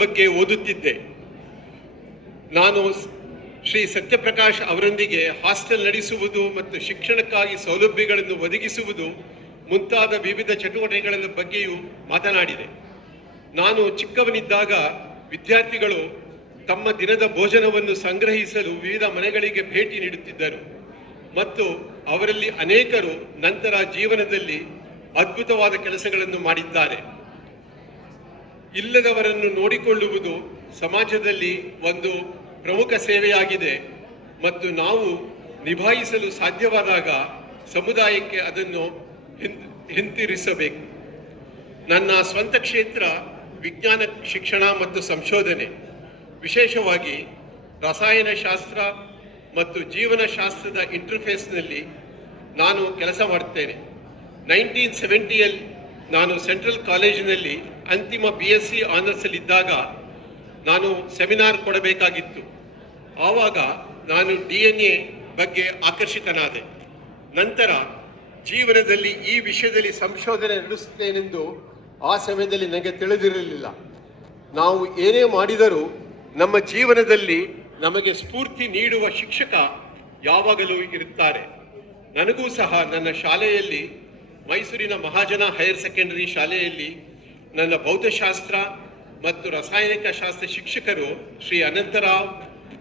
ಬಗ್ಗೆ ಓದುತ್ತಿದ್ದೆ. ನಾನು ಶ್ರೀ ಸತ್ಯಪ್ರಕಾಶ್ ಅವರೊಂದಿಗೆ ಹಾಸ್ಟೆಲ್ ನಡೆಸುವುದು ಮತ್ತು ಶಿಕ್ಷಣಕ್ಕಾಗಿ ಸೌಲಭ್ಯಗಳನ್ನು ಒದಗಿಸುವುದು ಮುಂತಾದ ವಿವಿಧ ಚಟುವಟಿಕೆಗಳ ಬಗ್ಗೆಯೂ ಮಾತನಾಡಿದೆ. ನಾನು ಚಿಕ್ಕವನಿದ್ದಾಗ ವಿದ್ಯಾರ್ಥಿಗಳು ತಮ್ಮ ದಿನದ ಭೋಜನವನ್ನು ಸಂಗ್ರಹಿಸಲು ವಿವಿಧ ಮನೆಗಳಿಗೆ ಭೇಟಿ ನೀಡುತ್ತಿದ್ದರು ಮತ್ತು ಅವರಲ್ಲಿ ಅನೇಕರು ನಂತರ ಜೀವನದಲ್ಲಿ ಅದ್ಭುತವಾದ ಕೆಲಸಗಳನ್ನು ಮಾಡಿದ್ದಾರೆ. ಇಲ್ಲದವರನ್ನು ನೋಡಿಕೊಳ್ಳುವುದು ಸಮಾಜದಲ್ಲಿ ಒಂದು ಪ್ರಮುಖ ಸೇವೆಯಾಗಿದೆ ಮತ್ತು ನಾವು ನಿಭಾಯಿಸಲು ಸಾಧ್ಯವಾದಾಗ ಸಮುದಾಯಕ್ಕೆ ಅದನ್ನು ಹಿಂತಿರಿಸಬೇಕು. ನನ್ನ ಸ್ವಂತ ಕ್ಷೇತ್ರ ವಿಜ್ಞಾನ ಶಿಕ್ಷಣ ಮತ್ತು ಸಂಶೋಧನೆ, ವಿಶೇಷವಾಗಿ ರಸಾಯನಶಾಸ್ತ್ರ ಮತ್ತು ಜೀವನಶಾಸ್ತ್ರದ ಇಂಟರ್ಫೇಸ್ನಲ್ಲಿ ನಾನು ಕೆಲಸ ಮಾಡುತ್ತೇನೆ. 1970ಯಲ್ಲಿ ನಾನು ಸೆಂಟ್ರಲ್ ಕಾಲೇಜಿನಲ್ಲಿ ಅಂತಿಮ BSc ಆನರ್ಸಲ್ಲಿದ್ದಾಗ ನಾನು ಸೆಮಿನಾರ್ ಕೊಡಬೇಕಾಗಿತ್ತು. ಆವಾಗ ನಾನು DNA ಬಗ್ಗೆ ಆಕರ್ಷಿತನಾದೆ. ನಂತರ ಜೀವನದಲ್ಲಿ ಈ ವಿಷಯದಲ್ಲಿ ಸಂಶೋಧನೆ ನಡೆಸುತ್ತೇನೆಂದು ಆ ಸಮಯದಲ್ಲಿ ನನಗೆ ತಿಳಿದಿರಲಿಲ್ಲ. ನಾವು ಏನೇ ಮಾಡಿದರೂ ನಮ್ಮ ಜೀವನದಲ್ಲಿ ನಮಗೆ ಸ್ಫೂರ್ತಿ ನೀಡುವ ಶಿಕ್ಷಕ ಯಾವಾಗಲೂ ಇರುತ್ತಾರೆ. ನನಗೂ ಸಹ ನನ್ನ ಶಾಲೆಯಲ್ಲಿ, ಮೈಸೂರಿನ ಮಹಾಜನ ಹೈಯರ್ ಸೆಕೆಂಡರಿ ಶಾಲೆಯಲ್ಲಿ ನನ್ನ ಭೌತಶಾಸ್ತ್ರ ಮತ್ತು ರಾಸಾಯನಿಕ ಶಾಸ್ತ್ರ ಶಿಕ್ಷಕರು ಶ್ರೀ ಅನಂತರಾವ್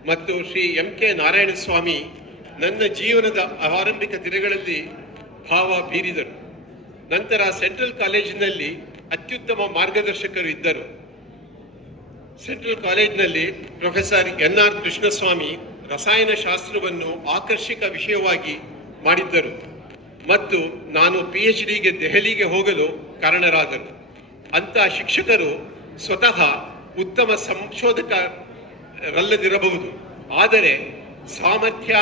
ಮತ್ತು ಶ್ರೀ MK ನಾರಾಯಣಸ್ವಾಮಿ ನನ್ನ ಜೀವನದ ಆರಂಭಿಕ ದಿನಗಳಲ್ಲಿ ಭಾವ ಬೀರಿದರು. ನಂತರ ಸೆಂಟ್ರಲ್ ಕಾಲೇಜಿನಲ್ಲಿ ಅತ್ಯುತ್ತಮ ಮಾರ್ಗದರ್ಶಕರು ಇದ್ದರು. ಸೆಂಟ್ರಲ್ ಕಾಲೇಜಿನಲ್ಲಿ ಪ್ರೊಫೆಸರ್ NR ಕೃಷ್ಣಸ್ವಾಮಿ ರಸಾಯನಶಾಸ್ತ್ರವನ್ನು ಆಕರ್ಷಕ ವಿಷಯವಾಗಿ ಮಾಡಿದ್ದರು ಮತ್ತು ನಾನು PhDಗೆ ದೆಹಲಿಗೆ ಹೋಗಲು ಕಾರಣರಾದರು. ಅಂಥ ಶಿಕ್ಷಕರು ಸ್ವತಃ ಉತ್ತಮ ಸಂಶೋಧಕರಲ್ಲದಿರಬಹುದು, ಆದರೆ ಸಾಮರ್ಥ್ಯ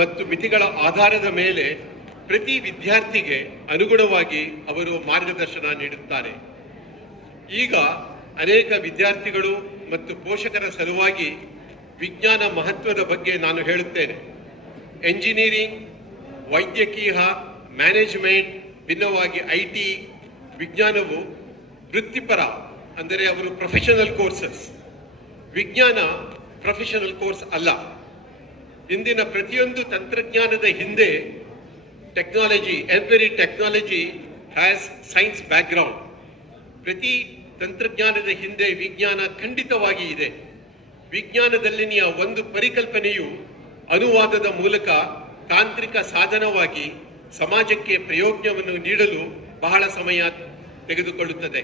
ಮತ್ತು ಮಿತಿಗಳ ಆಧಾರದ ಮೇಲೆ ಪ್ರತಿ ವಿದ್ಯಾರ್ಥಿಗೆ ಅನುಗುಣವಾಗಿ ಅವರು ಮಾರ್ಗದರ್ಶನ ನೀಡುತ್ತಾರೆ. ಈಗ ಅನೇಕ ವಿದ್ಯಾರ್ಥಿಗಳು ಮತ್ತು ಪೋಷಕರ ಸಲುವಾಗಿ ವಿಜ್ಞಾನ ಮಹತ್ವದ ಬಗ್ಗೆ ನಾನು ಹೇಳುತ್ತೇನೆ. ಎಂಜಿನಿಯರಿಂಗ್, ವೈದ್ಯಕೀಯ, ಮ್ಯಾನೇಜ್ಮೆಂಟ್, ಭಿನ್ನವಾಗಿ IT ವಿಜ್ಞಾನವು ವೃತ್ತಿಪರ, ಅಂದರೆ ಅವರು ಪ್ರೊಫೆಷನಲ್ ಕೋರ್ಸಸ್. ವಿಜ್ಞಾನ ಪ್ರೊಫೆಷನಲ್ ಕೋರ್ಸ್ ಅಲ್ಲ. ಇಂದಿನ ಪ್ರತಿಯೊಂದು ತಂತ್ರಜ್ಞಾನದ ಹಿಂದೆ technology, every technology has science background. ಪ್ರತಿ ತಂತ್ರಜ್ಞಾನದ ಹಿಂದೆ ವಿಜ್ಞಾನ ಖಂಡಿತವಾಗಿ ಇದೆ. ವಿಜ್ಞಾನದಲ್ಲಿನ ಒಂದು ಪರಿಕಲ್ಪನೆಯು ಅನುವಾದದ ಮೂಲಕ ತಾಂತ್ರಿಕ ಸಾಧನವಾಗಿ ಸಮಾಜಕ್ಕೆ ಪ್ರಯೋಜನವನ್ನು ನೀಡಲು ಬಹಳ ಸಮಯ ತೆಗೆದುಕೊಳ್ಳುತ್ತದೆ.